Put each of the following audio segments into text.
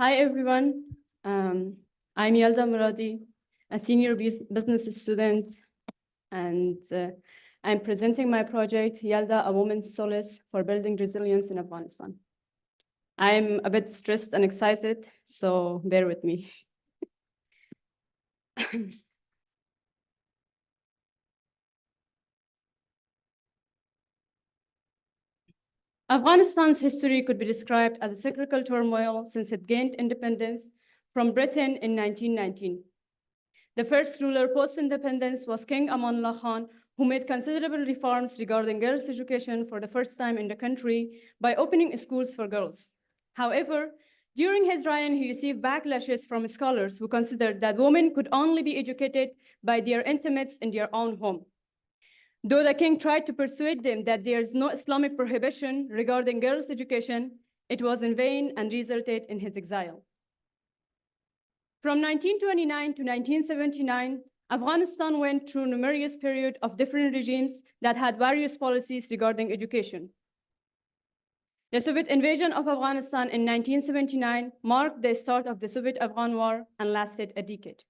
Hi, everyone. I'm Yalda Muradi, a senior business student, and I'm presenting my project, Yalda, a woman's solace for building resilience in Afghanistan. I'm a bit stressed and excited, so bear with me. Afghanistan's history could be described as a cyclical turmoil since it gained independence from Britain in 1919. The first ruler post-independence was King Amanullah Khan, who made considerable reforms regarding girls' education for the first time in the country by opening schools for girls. However, during his reign, he received backlashes from scholars who considered that women could only be educated by their intimates in their own home. Though the king tried to persuade them that there is no Islamic prohibition regarding girls' education, it was in vain and resulted in his exile. From 1929 to 1979, Afghanistan went through numerous periods of different regimes that had various policies regarding education. The Soviet invasion of Afghanistan in 1979 marked the start of the Soviet-Afghan War and lasted a decade.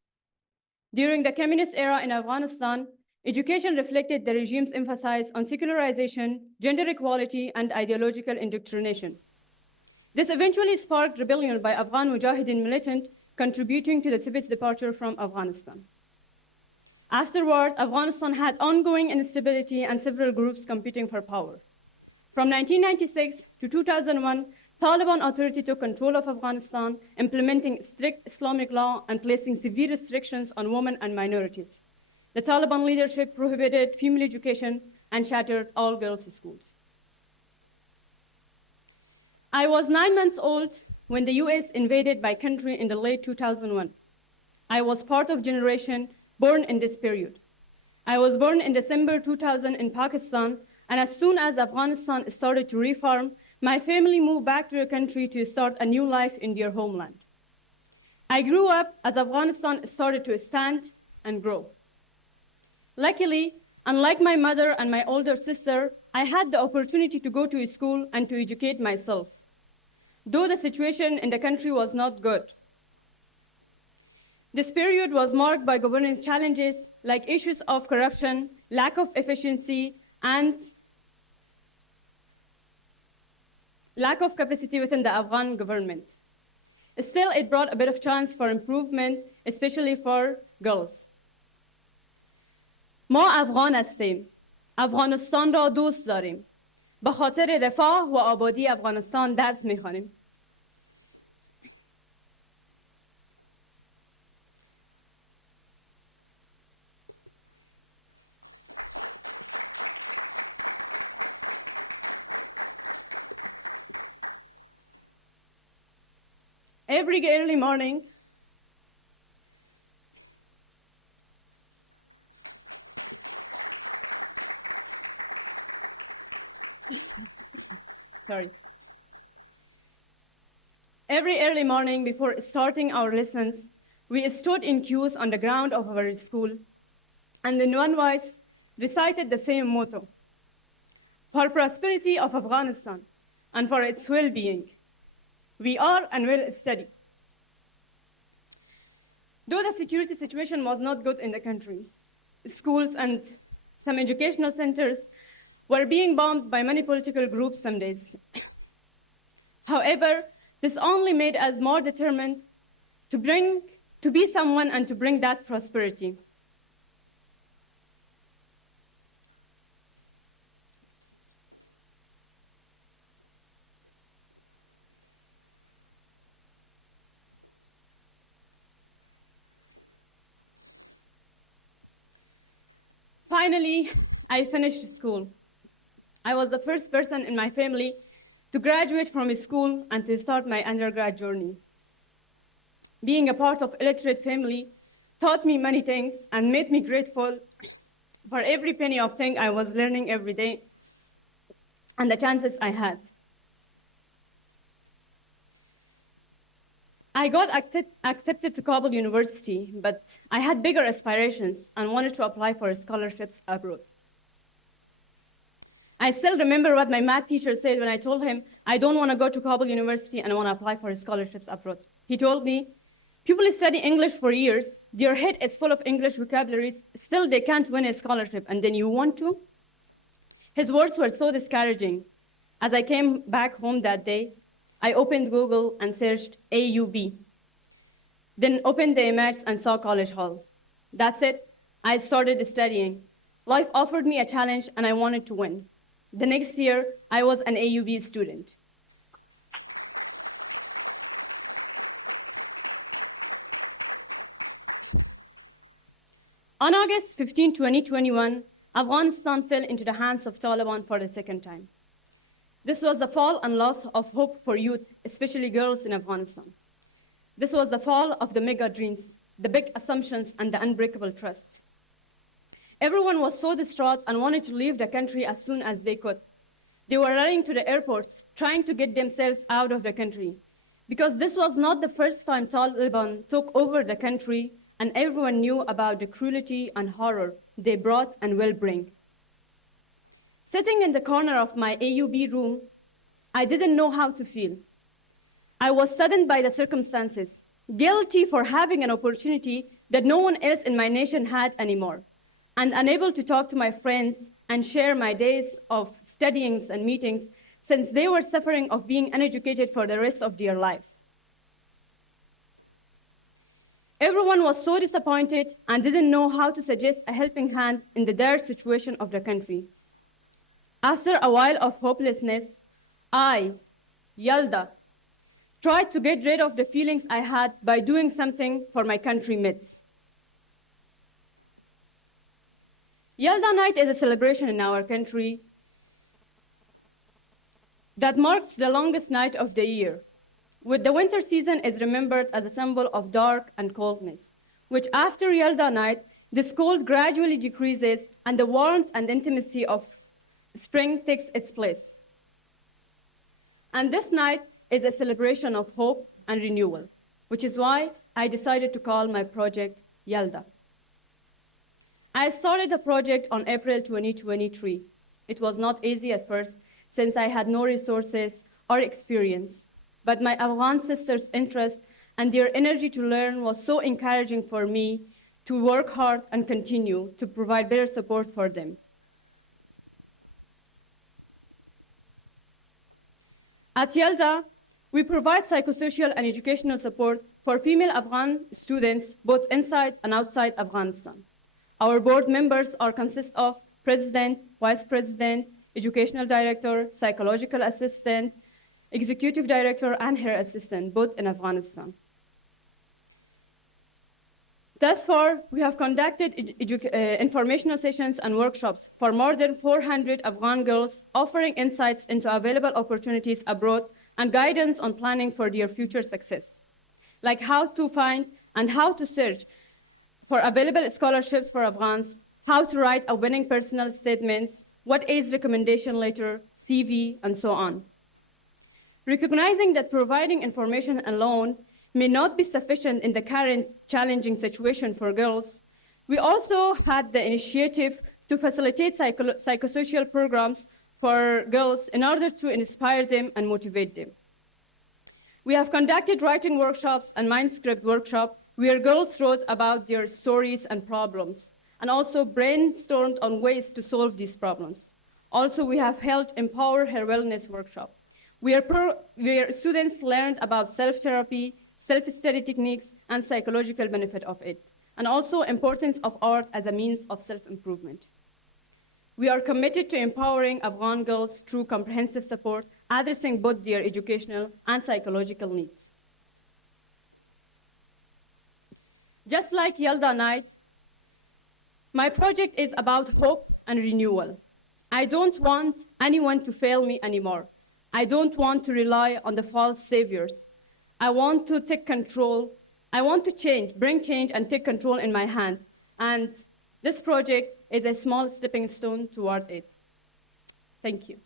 During the communist era in Afghanistan, education reflected the regime's emphasis on secularization, gender equality, and ideological indoctrination. This eventually sparked rebellion by Afghan Mujahideen militant, contributing to the Soviets' departure from Afghanistan. Afterward, Afghanistan had ongoing instability and several groups competing for power. From 1996 to 2001, Taliban Authority took control of Afghanistan, implementing strict Islamic law and placing severe restrictions on women and minorities. The Taliban leadership prohibited female education and shattered all girls' schools. I was 9 months old when the US invaded my country in the late 2001. I was part of generation born in this period. I was born in December 2000 in Pakistan, and as soon as Afghanistan started to reform, my family moved back to the country to start a new life in their homeland. I grew up as Afghanistan started to stand and grow. Luckily, unlike my mother and my older sister, I had the opportunity to go to school and to educate myself, though the situation in the country was not good. This period was marked by governance challenges like issues of corruption, lack of efficiency, and lack of capacity within the Afghan government. Still, it brought a bit of chance for improvement, especially for girls. ما افغان هستیم. افغانستان را دوست داریم. به خاطر رفاه و آبادی افغانستان درس می‌خوانیم. Every early morning, every early morning before starting our lessons, we stood in queues on the ground of our school, and in one voice recited the same motto: for prosperity of Afghanistan and for its well-being, we are and will study. Though the security situation was not good in the country, schools and some educational centers were being bombed by many political groups some days. However, this only made us more determined to be someone and to bring that prosperity. Finally, I finished school. I was the first person in my family to graduate from school and to start my undergrad journey. Being a part of illiterate family taught me many things and made me grateful for every penny of thing I was learning every day and the chances I had. I got accepted to Kabul University, but I had bigger aspirations and wanted to apply for scholarships abroad. I still remember what my math teacher said when I told him I don't want to go to Kabul University and I want to apply for scholarships abroad. He told me, people study English for years, their head is full of English vocabularies, still they can't win a scholarship, and then you want to? His words were so discouraging. As I came back home that day, I opened Google and searched AUB, then opened the image and saw College Hall. That's it. I started studying. Life offered me a challenge and I wanted to win. The next year, I was an AUB student. On August 15, 2021, Afghanistan fell into the hands of Taliban for the second time. This was the fall and loss of hope for youth, especially girls in Afghanistan. This was the fall of the mega dreams, the big assumptions, and the unbreakable trust. Everyone was so distraught and wanted to leave the country as soon as they could. They were running to the airports, trying to get themselves out of the country, because this was not the first time Taliban took over the country, and everyone knew about the cruelty and horror they brought and will bring. Sitting in the corner of my AUB room, I didn't know how to feel. I was saddened by the circumstances, guilty for having an opportunity that no one else in my nation had anymore, and unable to talk to my friends and share my days of studyings and meetings since they were suffering of being uneducated for the rest of their life. Everyone was so disappointed and didn't know how to suggest a helping hand in the dire situation of the country. After a while of hopelessness, I, Yalda, tried to get rid of the feelings I had by doing something for my country mates. Yalda Night is a celebration in our country that marks the longest night of the year, with the winter season is remembered as a symbol of dark and coldness, which after Yalda Night, this cold gradually decreases and the warmth and intimacy of spring takes its place. And this night is a celebration of hope and renewal, which is why I decided to call my project Yalda. I started the project on April 2023. It was not easy at first, since I had no resources or experience, but my Afghan sisters' interest and their energy to learn was so encouraging for me to work hard and continue to provide better support for them. At Yalda, we provide psychosocial and educational support for female Afghan students, both inside and outside Afghanistan. Our board members consist of president, vice president, educational director, psychological assistant, executive director, and her assistant, both in Afghanistan. Thus far, we have conducted informational sessions and workshops for more than 400 Afghan girls, offering insights into available opportunities abroad and guidance on planning for their future success, like how to find and how to search for available scholarships for Afghans, how to write a winning personal statements, what is recommendation letter, CV, and so on. Recognizing that providing information alone may not be sufficient in the current challenging situation for girls, we also had the initiative to facilitate psychosocial programs for girls in order to inspire them and motivate them. We have conducted writing workshops and mind script workshops where girls wrote about their stories and problems, and also brainstormed on ways to solve these problems. Also, we have held Empower Her Wellness workshop, where students learned about self-therapy, self-study techniques, and psychological benefit of it, and also importance of art as a means of self-improvement. We are committed to empowering Afghan girls through comprehensive support, addressing both their educational and psychological needs. Just like Yalda Night, my project is about hope and renewal. I don't want anyone to fail me anymore. I don't want to rely on the false saviors. I want to take control. I want to bring change and take control in my hand. And this project is a small stepping stone toward it. Thank you.